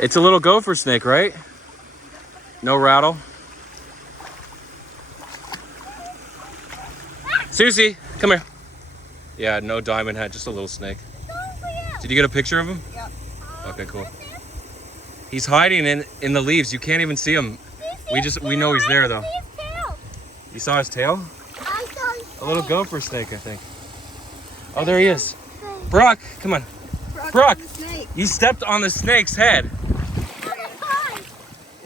It's a little gopher snake, right? No rattle. Susie, come here. Yeah, no diamond head, just a little snake. Did you get a picture of him? Yep. Okay, cool. He's hiding in the leaves. You can't even see him. We know he's there though. You saw his tail? I saw his A little gopher snake, I think. Oh, there he is. Brock, come on. Brock, the snake. you stepped on the snake's head. The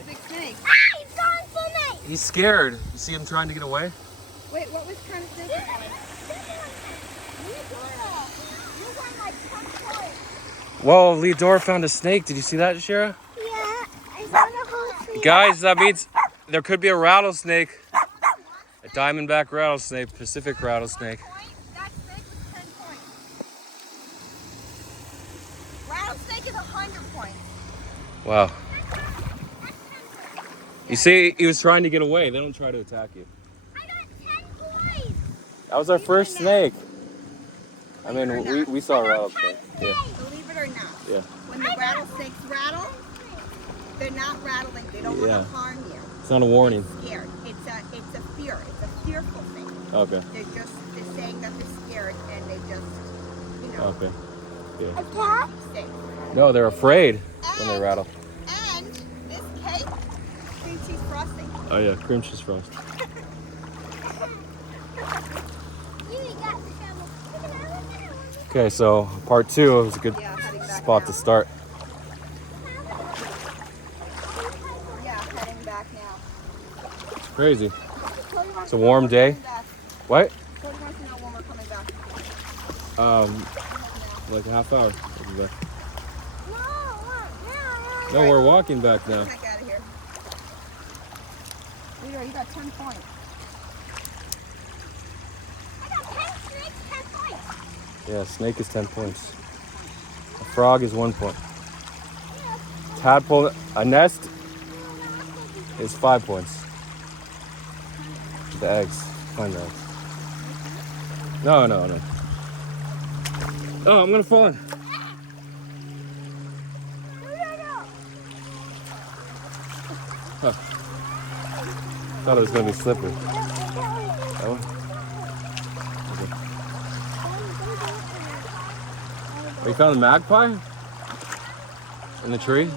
big snake. He's going for me. He's scared. You see him trying to get away? Wait, what was kind of snake? Whoa, Leodora found a snake. Did you see that, Shara? Yeah, I found a whole tree. Guys, that means there could be a rattlesnake. A diamondback rattlesnake, Pacific rattlesnake. That snake was 10 points. Rattlesnake is 100 points. Wow. You see, he was trying to get away. They don't try to attack you. I got 10 points. That was our first snake. I mean, we saw a rattlesnake. Yeah. Believe it or not. Yeah. When the rattlesnakes rattle, they're not rattling. They don't want Yeah. to harm you. It's not a warning. They're scared. It's a fear. It's a fearful thing. Okay. They're saying that they're scared and they just, Okay. Yeah. A cat? safe. No, they're afraid when they rattle. And this cake, cream cheese frosting. Oh yeah, cream cheese frost. You got the shovel. Okay, so part 2 was a good Yeah, heading back spot now. to start. Yeah, heading back now. Crazy. Cody wants It's a to know warm when day. we're coming back. What? Cody wants to know when we're coming back. Like a half hour. We'll be back. No, No, we're walking back now. Get the heck out of here. Leroy, you got 10 points. I got 10 snakes, 10 points. Yeah, snake is 10 points. A frog is 1 point. Tadpole, a nest is 5 points. The eggs, find the eggs. No. Oh, I'm gonna fall in. Huh. Thought it was gonna be slippery. That one? Okay. Oh, you found the magpie? In the tree?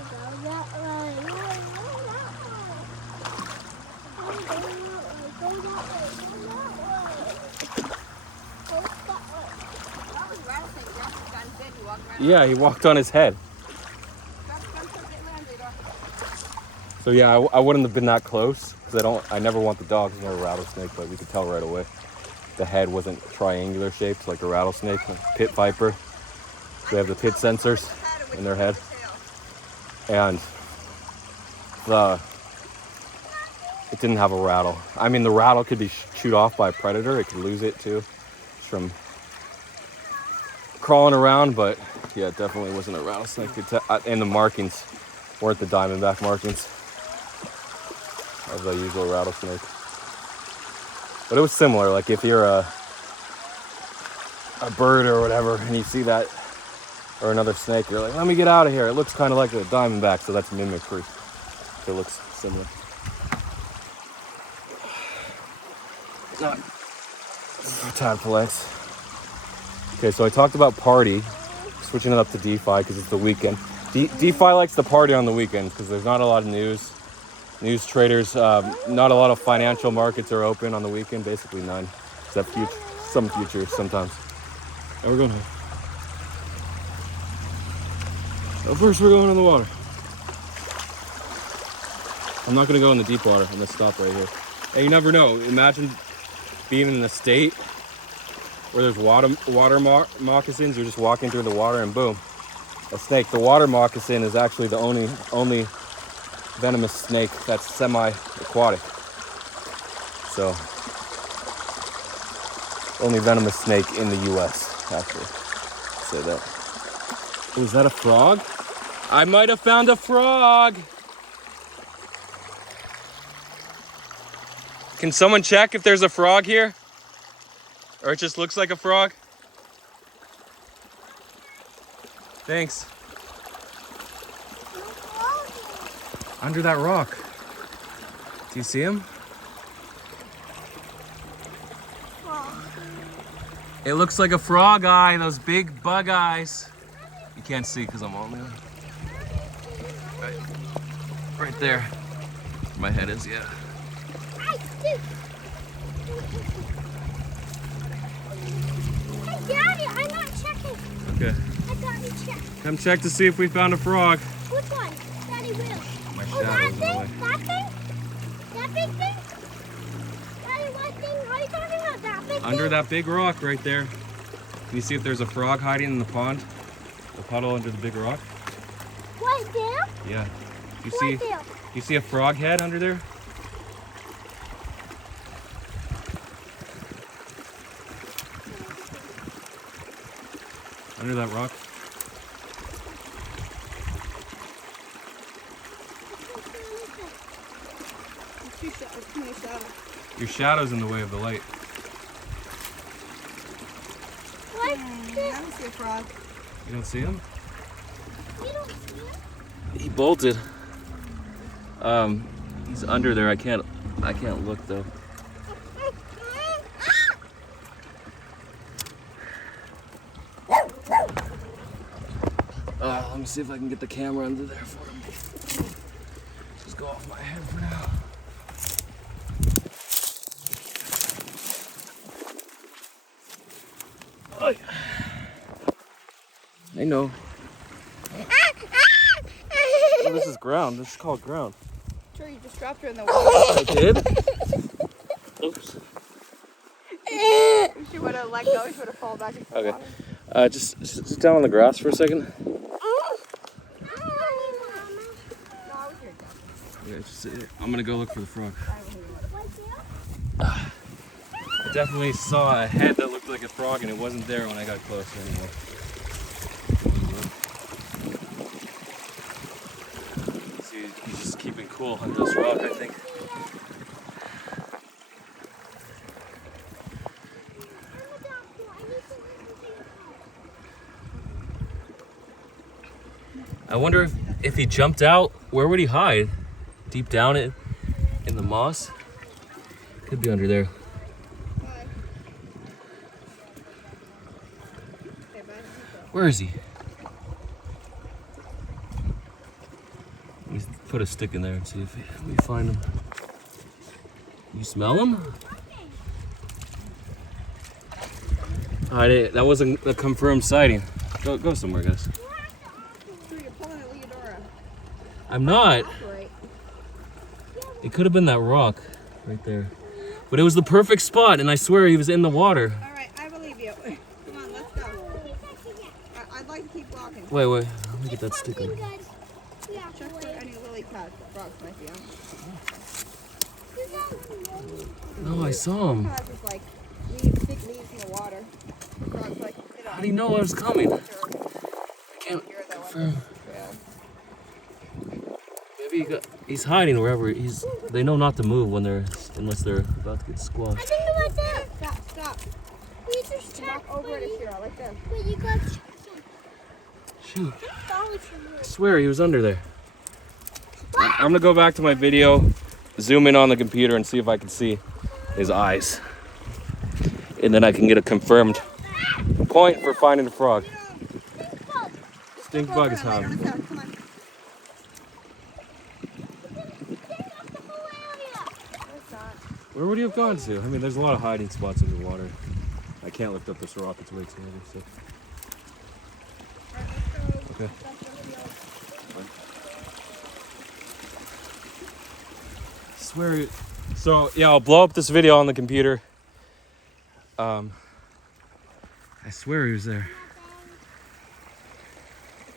Yeah, he walked on his head. So yeah, I wouldn't have been that close because I never want the dogs near a rattlesnake, but we could tell right away. The head wasn't triangular shaped like a rattlesnake, a pit viper. They have the pit sensors in their head. And it didn't have a rattle. I mean, the rattle could be chewed off by a predator. It could lose it too from crawling around, but yeah, it definitely wasn't a rattlesnake. And the markings weren't the diamondback markings of the usual rattlesnake. But it was similar. Like if you're a bird or whatever, and you see that, or another snake, you're like, let me get out of here. It looks kind of like a diamondback, so that's mimicry. So it looks similar. Not tadpole eggs. Okay, so I talked about party, switching it up to DeFi because it's the weekend. DeFi likes to party on the weekends because there's not a lot of news traders. Not a lot of financial markets are open on the weekend, basically none, except some futures sometimes. And we're going home. So first we're going in the water. I'm not gonna go in the deep water. I'm gonna stop right here. Hey, you never know. Imagine being in a state where there's water moccasins. You're just walking through the water and boom, a snake. The water moccasin is actually the only venomous snake that's semi-aquatic. So, only venomous snake in the U.S. actually. Say that. Oh, is that a frog? I might have found a frog. Can someone check if there's a frog here? Or it just looks like a frog? Thanks. Under that rock. Do you see him? It looks like a frog eye, those big bug eyes. You can't see because I'm on there. Right there. Where my head is, yeah. Hey, Daddy, I'm not checking. Okay. I got to check. Come check to see if we found a frog. Which one? Daddy will. My Oh, that shadow's in the way. thing? That thing? That big thing? Daddy, what thing? Are you talking about that big thing? Under that big rock right there. Can you see if there's a frog hiding in the pond? The puddle under the big rock? Right there? Yeah. You Right see? there. You see a frog head under there? Under that rock? Your shadow's in the way of the light. Right I there. don't see a frog. You don't see him? You don't see him? He bolted. He's under there. I can't look though. Let me see if I can get the camera under there for him. Just go off my head for now. I know. Oh, this is ground. This is called ground. Sure, you just dropped her in the water. I did? Oops. She would have let go. She would have fallen back into the Okay. water. Just sit down on the grass for a second. Yeah, just sit here. I'm gonna go look for the frog. I definitely saw a head that looked like a frog, and it wasn't there when I got closer anymore. See, he's just keeping cool on this rock, I think. I wonder if he jumped out, where would he hide? Deep down in the moss? Could be under there. Where is he? Let me put a stick in there and see if we find him. You smell him? Alright, that wasn't a confirmed sighting. Go somewhere, guys. Sure, you're pulling at Leodora. I'm not. Right. It could have been that rock right there. But it was the perfect spot, and I swear he was in the water. All right, I believe you. Come on, let's go. I'd like to keep walking. Wait, let me get that stick on. Check for any lily pads that frogs might be on. No, I saw him. Pads is like leaves, big leaves in the water. Frogs like, you know, How do you know I was coming? I sure. can't You're the one. confirm. Trail. Maybe he's hiding wherever he's. They know not to move unless they're about to get I squashed. think it was there. Stop. We just checked. Walk over to Shira, like this. But you got to check. Shoot. Follow from I swear he was under there. I'm gonna go back to my video, zoom in on the computer and see if I can see his eyes. And then I can get a confirmed point for finding the frog. Stink bug is Come howling. on. Where would he have gone to? I mean, there's a lot of hiding spots underwater. I can't lift up this rock, it's way too heavy. So. Okay. Swear. So yeah, I'll blow up this video on the computer. I swear he was there.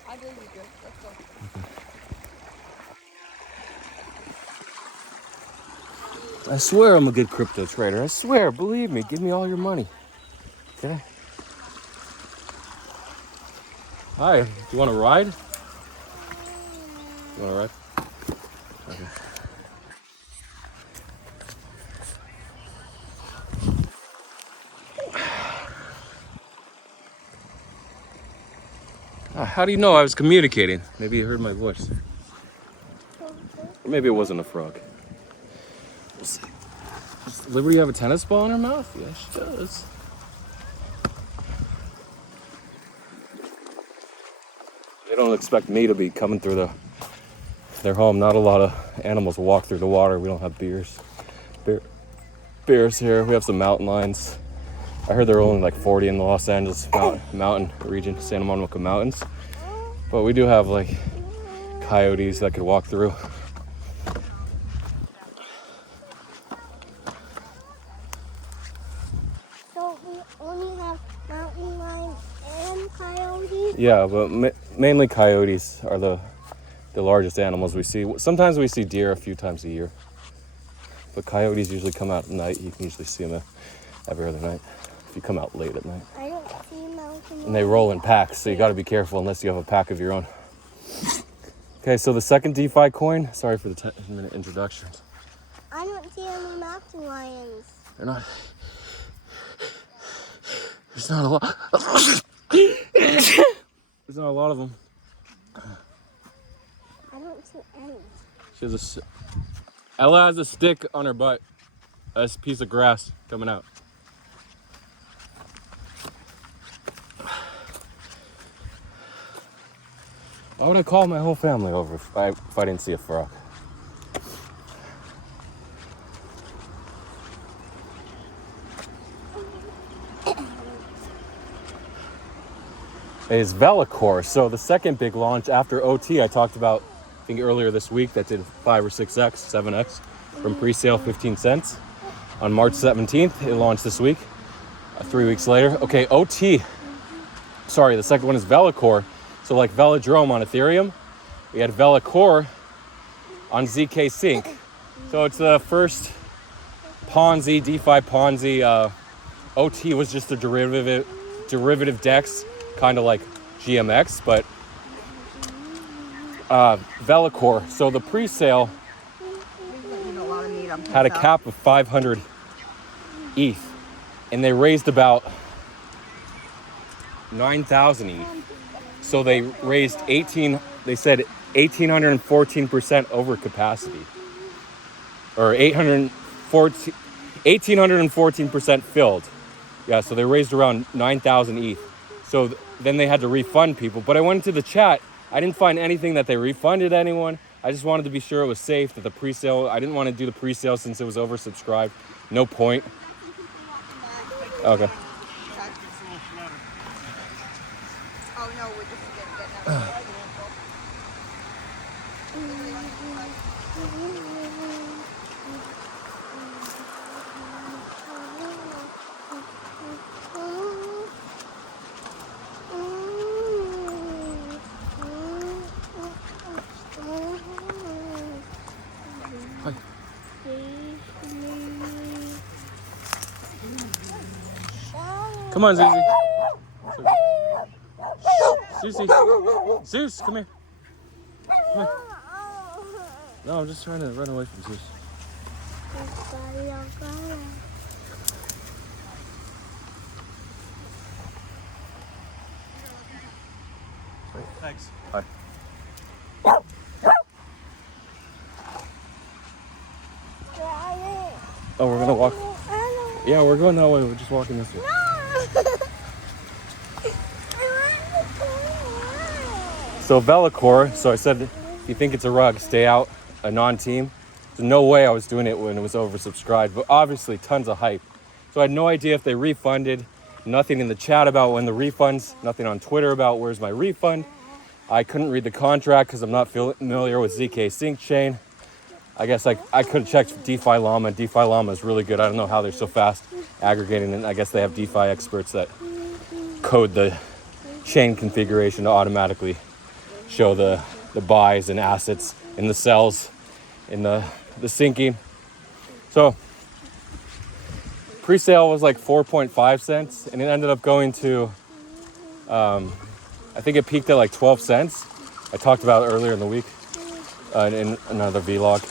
I believe you good. Let's go. I swear I'm a good crypto trader. I swear, believe me. Give me all your money. Okay? Hi, do you want to ride? You want to ride? Okay. How do you know I was communicating? Maybe you heard my voice. maybe it wasn't a frog. We'll see. Does Liberty have a tennis ball in her mouth? Yeah, she does. They don't expect me to be coming through their home. Not a lot of animals walk through the water. We don't have bears here. We have some mountain lions. I heard there are only like 40 in the Los Angeles mountain region, Santa Monica Mountains. But we do have like coyotes that could walk through. So we only have mountain lions and coyotes? Yeah, but mainly coyotes are the largest animals we see. Sometimes we see deer a few times a year. But coyotes usually come out at night. You can usually see them every other night if you come out late at night. I don't see mountain lions. And they roll in packs, so you got to be careful unless you have a pack of your own. Okay, so the second DeFi coin. Sorry for the 10-minute introduction. I don't see any mountain lions. They're not. There's not a lot. There's not a lot of them. I don't see any. She has Ella has a stick on her butt. A piece of grass coming out. Why would I call my whole family over if I didn't see a frog? Is Velocore. So the second big launch after OT I talked about, I think earlier this week, that did 5 or 6x, 7x from pre-sale 15 cents. On March 17th, it launched this week, 3 weeks later. Okay, OT, sorry, the second one is Velocore. So like Velodrome on Ethereum, we had Velocore on ZK Sync. So it's the first Ponzi, DeFi Ponzi. OT was just a derivative DEX, kind of like GMX, but Velocore. So the pre-sale had a cap of 500 ETH, and they raised about 9,000 ETH. So they raised they said 1,814% over capacity, or 1,814% filled. Yeah, so they raised around 9,000 ETH. So then they had to refund people. But I went into the chat. I didn't find anything that they refunded anyone. I just wanted to be sure it was safe, that the pre-sale, I didn't want to do the pre-sale since it was oversubscribed. No point. Okay. Oh no, we're just getting another. Hi. Come on, Zuzi. Zuzi. Zeus, come here. Come here. No, I'm just trying to run away from Zeus. Thanks. Hi. Oh, we're gonna walk. Yeah, we're going that way. We're just walking this way. So Velocore. So I said, if you think it's a rug, stay out. A non-team. There's no way I was doing it when it was oversubscribed, but obviously tons of hype. So I had no idea if they refunded. Nothing in the chat about when the refunds. Nothing on Twitter about where's my refund. I couldn't read the contract because I'm not familiar with ZK Sync chain. I guess I could have checked DeFi Llama. DeFi Llama is really good. I don't know how they're so fast aggregating, and I guess they have DeFi experts that code the chain configuration to automatically show the buys and assets in the sells in the syncing. So pre-sale was like 4.5 cents, and it ended up going to, I think it peaked at like 12 cents. I talked about it earlier in the week in another vlog.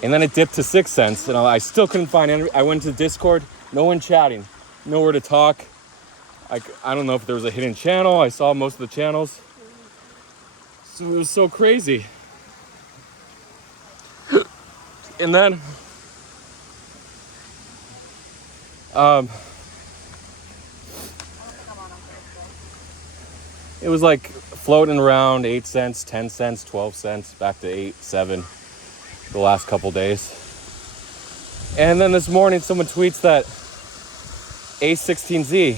And then it dipped to 6 cents, and I still couldn't find any. I went to Discord, no one chatting, nowhere to talk. I don't know if there was a hidden channel. I saw most of the channels. So it was so crazy. And then it was like floating around 8 cents, 10 cents, 12 cents, back to 8, 7 the last couple days. And then this morning someone tweets that A16Z,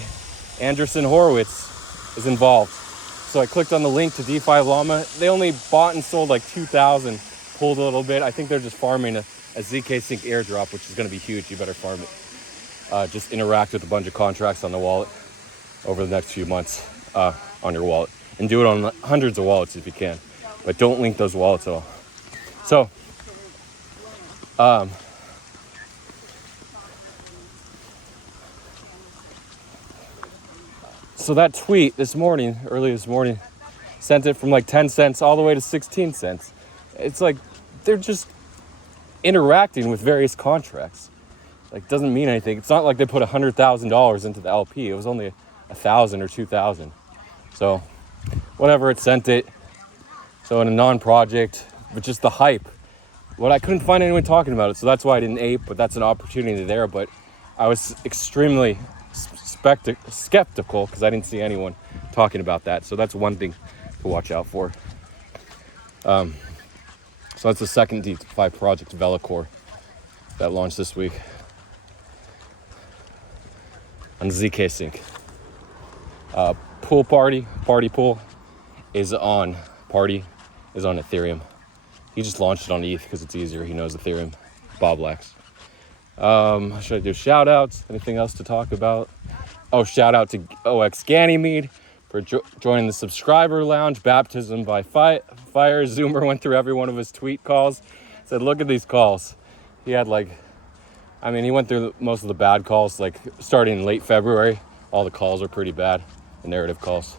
Andreessen Horowitz, is involved. So I clicked on the link to DeFi Llama. They only bought and sold like 2,000, pulled a little bit. I think they're just farming a ZK Sync airdrop, which is going to be huge. You better farm it. Just interact with a bunch of contracts on the wallet over the next few months on your wallet. And do it on hundreds of wallets if you can. But don't link those wallets at all. So, so that tweet early this morning, sent it from like 10 cents all the way to 16 cents. It's like they're just interacting with various contracts. Like, doesn't mean anything. It's not like they put $100,000 into the LP. It was only 1,000 or 2,000. So, whatever, it sent it. So in a non-project, but just the hype. What I couldn't find anyone talking about it, so that's why I didn't ape. But that's an opportunity there. But I was extremely skeptical because I didn't see anyone talking about that. So that's one thing to watch out for. So that's the second DeFi project, Velacore, that launched this week on ZK Sync. Pool party pool is on Ethereum. He just launched it on ETH because it's easier. He knows Ethereum. Bob Lax. Should I do shout outs? Anything else to talk about? Oh, shout out to OX Ganymede for joining the subscriber lounge. Baptism by fire. Zoomer went through every one of his tweet calls. Said, look at these calls. He had he went through most of the bad calls, like starting in late February. All the calls are pretty bad, the narrative calls.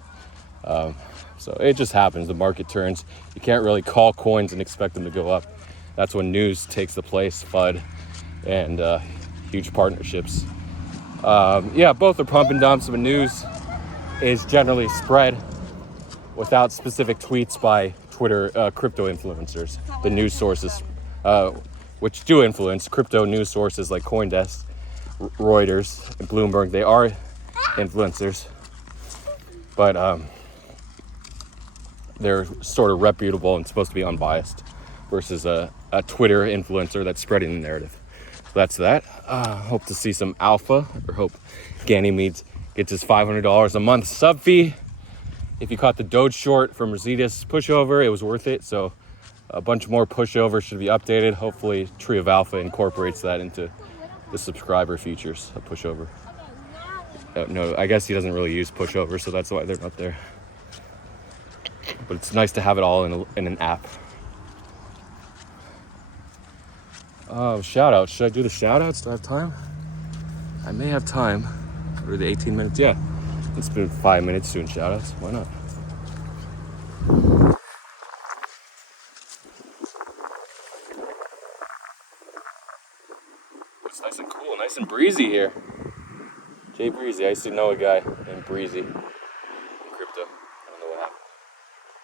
So it just happens. The market turns. You can't really call coins and expect them to go up. That's when news takes the place, FUD, and huge partnerships. Both are pump and dumps, but news is generally spread without specific tweets by Twitter crypto influencers. The news sources, which do influence crypto news sources like CoinDesk, Reuters, and Bloomberg, they are influencers, but they're sort of reputable and supposed to be unbiased versus a Twitter influencer that's spreading the narrative. So that's that. Hope to see some alpha, or hope Ganymede gets his $500 a month sub fee. If you caught the Doge short from Rositas pushover, it was worth it. So a bunch more pushover should be updated. Hopefully Tree of Alpha incorporates that into the subscriber features of pushover. No, I guess he doesn't really use pushover, so that's why they're not there. But it's nice to have it all in an app. Shout out. Should I do the shout outs? Do I have time? I may have time. Or the 18 minutes? Yeah. It's been 5 minutes doing shout outs. Why not? It's nice and cool, nice and breezy here. Jay Breezy. I used to know a guy named Breezy in crypto. I don't know what happened.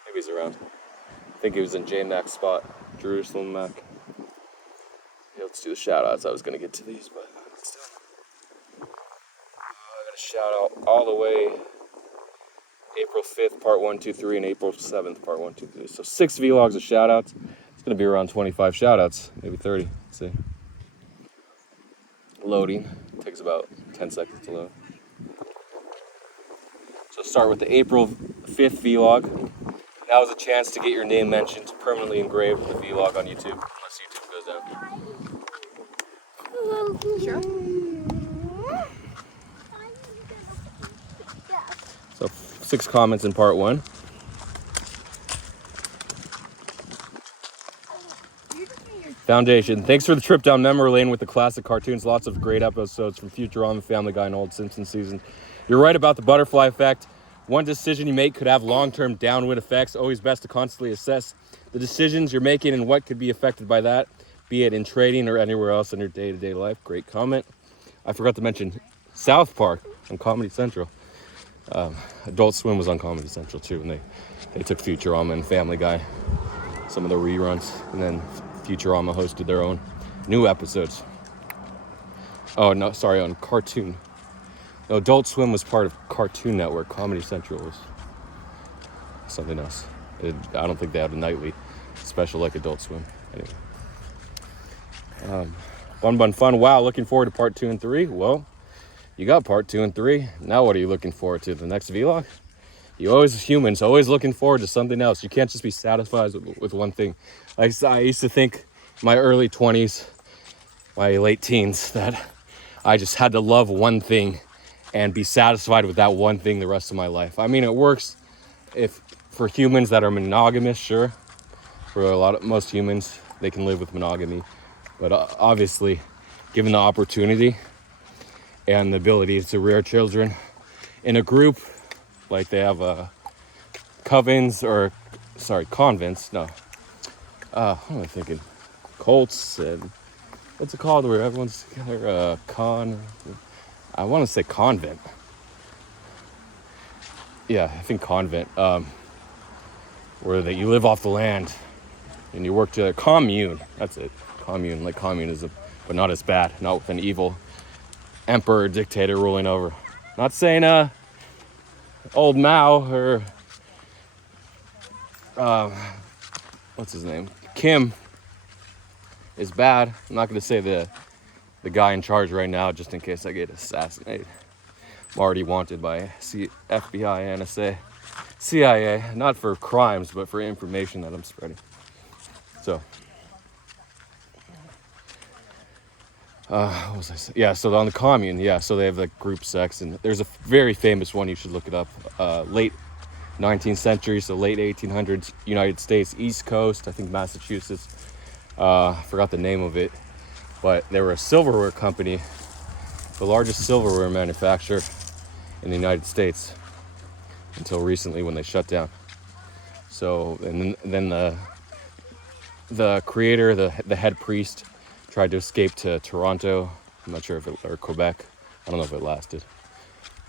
Maybe he's around. I think he was in JMac's spot. Jerusalem Mac. Yeah, let's do the shout outs. I was going to get to these, but still. I got a shout out all the way April 5th, part 1, 2, 3, and April 7th, part 1, 2, 3. So 6 vlogs of shout outs. It's going to be around 25 shout outs, maybe 30. Let's see. Loading. It takes about 10 seconds to load. So start with the April 5th vlog. Now is a chance to get your name mentioned, permanently engraved in the vlog on YouTube, unless YouTube goes down. Sure. So 6 comments in part 1. Foundation. Thanks for the trip down memory lane with the classic cartoons. Lots of great episodes from Futurama, Family Guy, and old Simpsons seasons. You're right about the butterfly effect. One decision you make could have long-term downwind effects. Always best to constantly assess the decisions you're making and what could be affected by that, be it in trading or anywhere else in your day-to-day life. Great comment. I forgot to mention South Park on Comedy Central. Adult Swim was on Comedy Central too, and they took Futurama and Family Guy, some of the reruns, and then Futurama hosted their own new episodes. Oh, no, sorry, on Cartoon. No, Adult Swim was part of Cartoon Network. Comedy Central was something else. I don't think they have a nightly special like Adult Swim. Anyway. Bun Fun. Wow, looking forward to part 2 and 3. Well, you got part 2 and 3. Now what are you looking forward to? The next vlog? Humans, always looking forward to something else. You can't just be satisfied with one thing. Like I used to think in my early 20s, my late teens, that I just had to love one thing and be satisfied with that one thing the rest of my life. I mean, it works if for humans that are monogamous, sure. For most humans, they can live with monogamy. But obviously, given the opportunity and the ability to rear children in a group, like they have convents, no. What am I thinking? Cults and what's it called where everyone's together? I want to say convent. Yeah, I think convent. Where you live off the land and you work to commune. That's it. Commune, like communism, but not as bad. Not with an evil emperor or dictator ruling over. Not saying old Mao or what's his name? Kim is bad. I'm not gonna say the guy in charge right now just in case I get assassinated. I'm already wanted by FBI, NSA, CIA, not for crimes, but for information that I'm spreading. So, what was I saying? Yeah, so on the commune, yeah, so they have like group sex, and there's a very famous one, you should look it up. Late 19th century, so late 1800s, United States, East Coast, I think Massachusetts. Forgot the name of it, but they were a silverware company, the largest silverware manufacturer in the United States until recently when they shut down. So, and then the creator, the head priest, tried to escape to Toronto. I'm not sure or Quebec. I don't know if it lasted,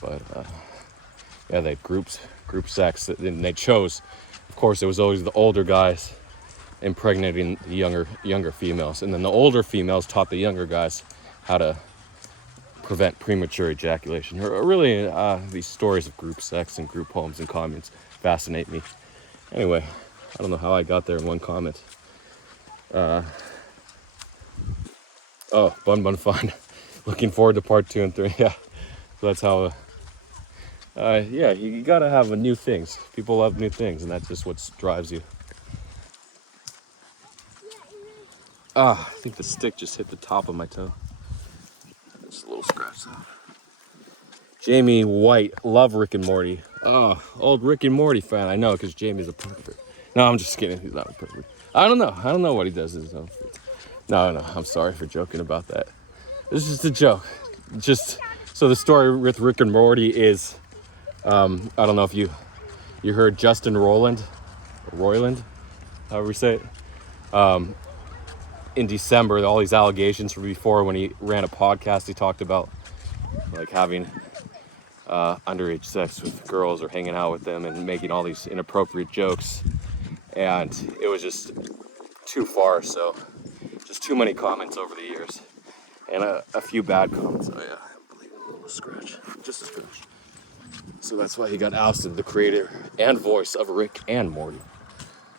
but yeah, they had group sex, and they chose. Of course, it was always the older guys impregnating the younger females, and then the older females taught the younger guys how to prevent premature ejaculation. Really, these stories of group sex and group homes and communes fascinate me. Anyway, I don't know how I got there in one comment. Oh, Bun Fun. Looking forward to part 2 and 3. Yeah, so that's how. Yeah, you gotta have new things. People love new things, and that's just what drives you. I think the stick just hit the top of my toe. Just a little scratch though. Jamie White, love Rick and Morty. Oh, old Rick and Morty fan. I know, because Jamie's a pervert. No, I'm just kidding. He's not a pervert. I don't know what he does. No, I'm sorry for joking about that. This is just a joke. Just so the story with Rick and Morty is, I don't know if you heard Justin Roiland, however we say it. In December, all these allegations from before when he ran a podcast, he talked about like having underage sex with girls or hanging out with them and making all these inappropriate jokes, and it was just too far. So just too many comments over the years, and a few bad comments. Oh yeah, a little scratch, just a scratch. So that's why he got ousted, the creator and voice of Rick and Morty.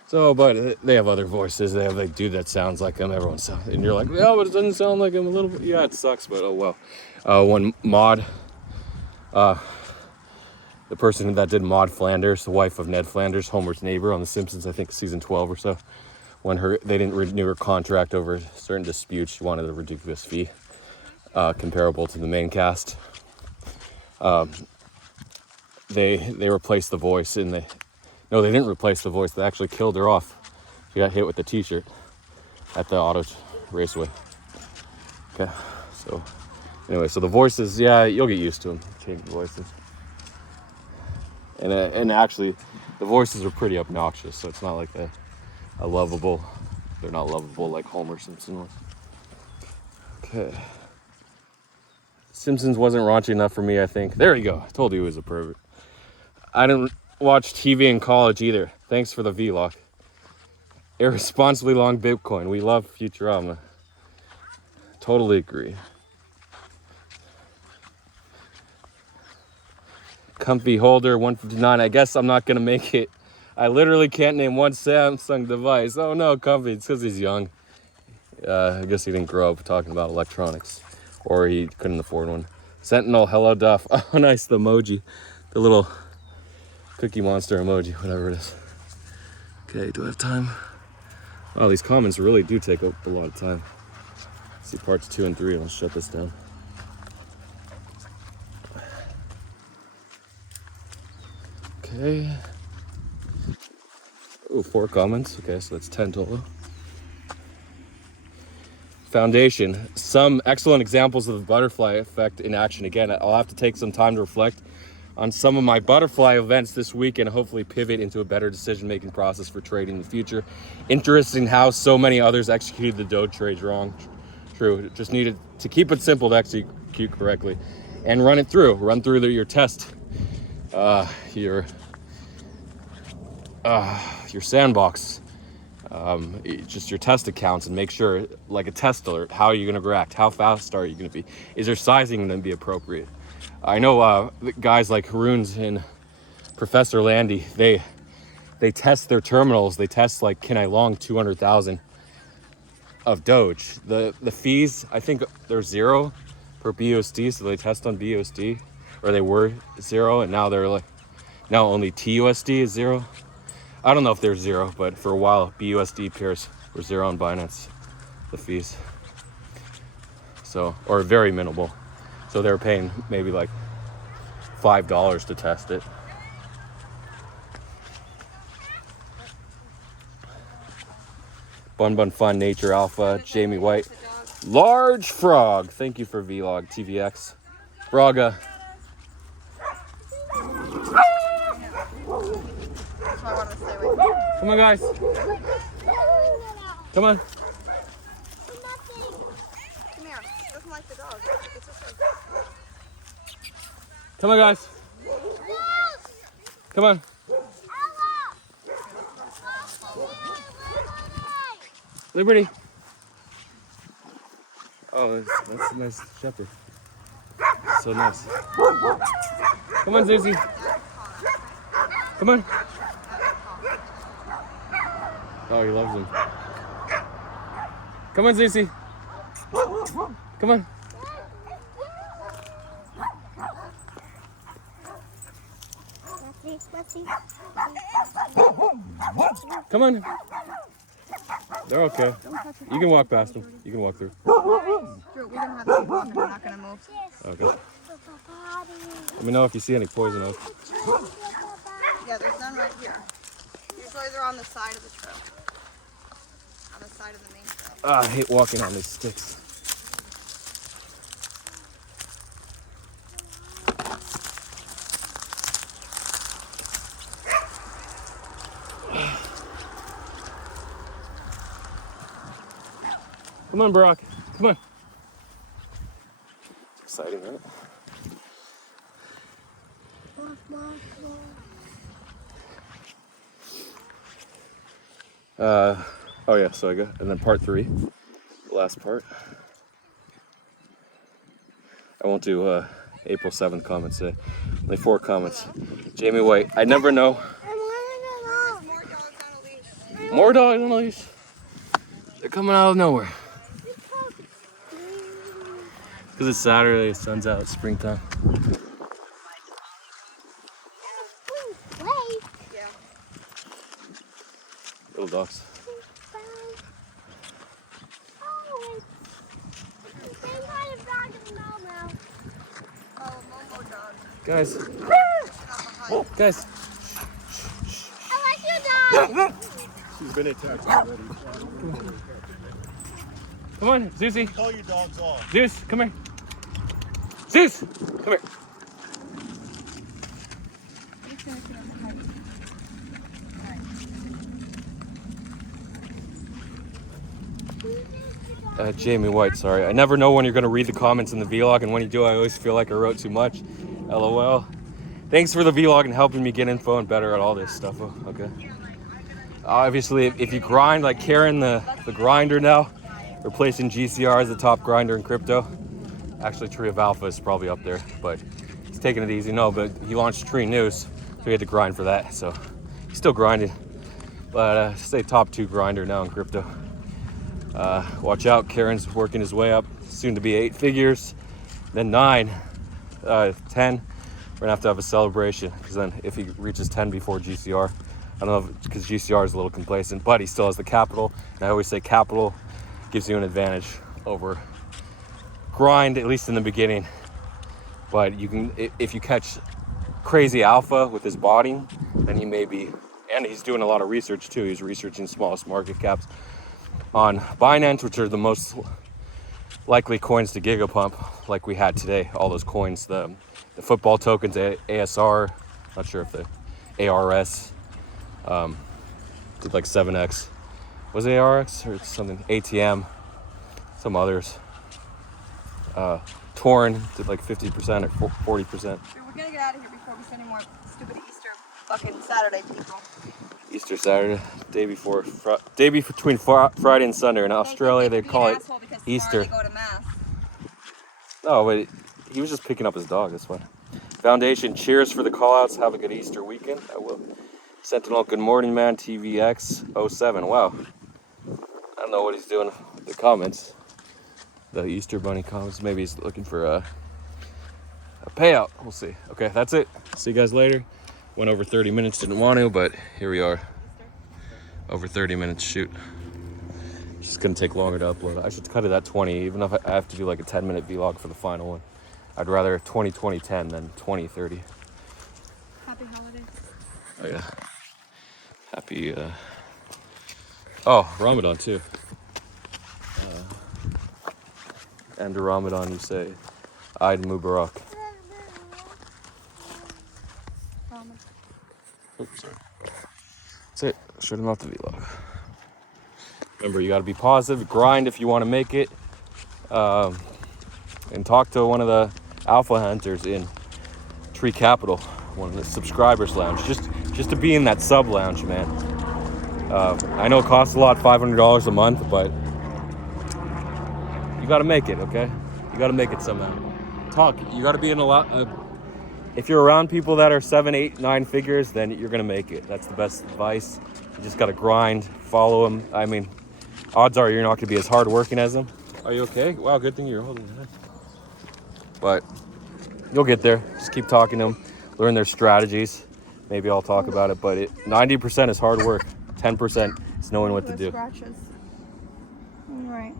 So, but they have other voices. They have like dude that sounds like him. Everyone sounds, and you're like, yeah, but it doesn't sound like him a little bit. Yeah, it sucks, but oh well. When Maude, the person that did Maude Flanders, the wife of Ned Flanders, Homer's neighbor on The Simpsons, I think season 12 or so, when they didn't renew her contract over certain disputes, she wanted a ridiculous fee comparable to the main cast. They replaced the voice No, they didn't replace the voice. They actually killed her off. She got hit with the t-shirt at the auto raceway. Okay, so anyway, so the voices, yeah, you'll get used to them. Change the voices. And actually, the voices are pretty obnoxious, so it's not like they're not lovable like Homer Simpson was. Okay. Simpsons wasn't raunchy enough for me, I think. There you go. I told you he was a pervert. I didn't watch TV in college either. Thanks for the vlog. Irresponsibly long Bitcoin. We love Futurama. Totally agree. Comfy holder 159. I guess I'm not gonna make it. I literally can't name one Samsung device. Oh no, Comfy. It's because he's young. I guess he didn't grow up talking about electronics, or he couldn't afford one. Sentinel, hello Duff. Oh nice, the emoji, the little Cookie Monster emoji, whatever it is. Okay, do I have time? Oh, these comments really do take up a lot of time. Let's see parts 2 and 3, and I'll shut this down. Okay. Oh, 4 comments. Okay, so that's 10 total. Foundation. Some excellent examples of the butterfly effect in action. Again, I'll have to take some time to reflect on some of my butterfly events this week and hopefully pivot into a better decision-making process for trading in the future. Interesting how so many others executed the Doge trades wrong. True, just needed to keep it simple to execute correctly and run through your test, your sandbox, just your test accounts, and make sure, like a test alert, how are you going to react? How fast are you going to be? Is there sizing going to be appropriate? I know guys like Haroons and Professor Landy, they test their terminals. They test like, can I long 200,000 of Doge? The fees, I think they're 0 per BUSD, so they test on BUSD, or they were 0, and now they're like, now only TUSD is 0. I don't know if they're 0, but for a while BUSD pairs were 0 on Binance, the fees. So, or very minimal. So they're paying maybe like $5 to test it. Bun Bun Fun, Nature Alpha, Jamie White. Large Frog, thank you for Vlog, TVX. Braga. Come on, guys. Come on. Come here. He doesn't like the dog. It's okay. Come on, guys. Come on. Liberty. Oh, that's a nice shepherd. So nice. Come on, Zuzi. Come on. Oh, he loves him. Come on, Zuzi. Come on. Come on. They're okay. You can walk past them. You can walk through. Drew, we're gonna have to keep walking. We're not gonna move. Okay. Let me know if you see any poison oak. Yeah, there's none right here. Usually they're on the side of the trail. On the side of the main trail. Ah, I hate walking on these sticks. Come on, Brock. Come on. It's exciting, right? Oh yeah, so I got, and then part 3, the last part. I won't do April 7th comments today. Only 4 comments. Jamie White, I never know. There's more dogs on a leash. More dogs on a leash. They're coming out of nowhere. Because it's Saturday, the sun's out, it's springtime. Yeah. Little dogs. Oh, Momo dog. Guys, Not behind. guys. I like your dog. She's been attacked already. Come on, Zuzi. Call your dogs off. Zeus, come here. Zeus, come here. He's gonna sit on the height. Jamie White, sorry. I never know when you're going to read the comments in the vlog, and when you do, I always feel like I wrote too much. LOL. Thanks for the vlog and helping me get info and better at all this stuff. Okay. Obviously, if you grind like Karen, the grinder now, replacing GCR as the top grinder in crypto. Actually, Tree of Alpha is probably up there, but he's taking it easy. No, but he launched Tree News, so he had to grind for that. So he's still grinding, but say top 2 grinder now in crypto. Watch out, Karen's working his way up, soon to be 8 figures, then 9, 10. We're gonna have a celebration, because then if he reaches 10 before GCR, I don't know, because GCR is a little complacent, but he still has the capital. And I always say capital gives you an advantage over grind, at least in the beginning. But you can, if you catch crazy alpha with his body, then he may be, and he's doing a lot of research too. He's researching smallest market caps on Binance, which are the most likely coins to gigapump, like we had today. All those coins, the football tokens, ASR, not sure if the ARS did like 7x. Was it ARX or something? ATM, some others. Torn did like 50% or 40%. Dude, we're gonna get out of here before we see any more stupid Easter fucking Saturday people. Easter Saturday, day between Friday and Sunday. In Australia, they call it Easter. They go to mass. No, but he was just picking up his dog. That's why. Foundation, cheers for the call-outs. Have a good Easter weekend. I will. Sentinel, good morning, man. TVX07. Wow. I don't know what he's doing with the comments. The Easter Bunny comments. Maybe he's looking for a payout. We'll see. Okay, that's it. See you guys later. Went over 30 minutes. Didn't want to, but here we are. Over 30 minutes. Shoot. It's just going to take longer to upload. I should cut it at 20, even if I have to do like a 10-minute vlog for the final one. I'd rather 20-20-10 than 20-30. Happy holidays. Oh, yeah. Happy, oh, Ramadan, too. And to Ramadan, you say, Eid Mubarak. Oops, sorry. That's it. Shut him off the vlog. Remember, you got to be positive, grind if you want to make it, and talk to one of the alpha hunters in Tree Capital, one of the subscribers lounge, just to be in that sub lounge, man. I know it costs a lot, $500 a month, but you got to make it, okay? You got to make it somehow. Talk. You got to be in a lot. If you're around people that are 7, 8, 9 figures, then you're gonna make it. That's the best advice. You just gotta grind, follow them. I mean, odds are you're not gonna be as hard working as them. Are you okay? Wow, good thing you're holding it. But you'll get there. Just keep talking to them, learn their strategies. Maybe I'll talk about it, but 90% is hard work. 10% is knowing what to do. Scratches. All right.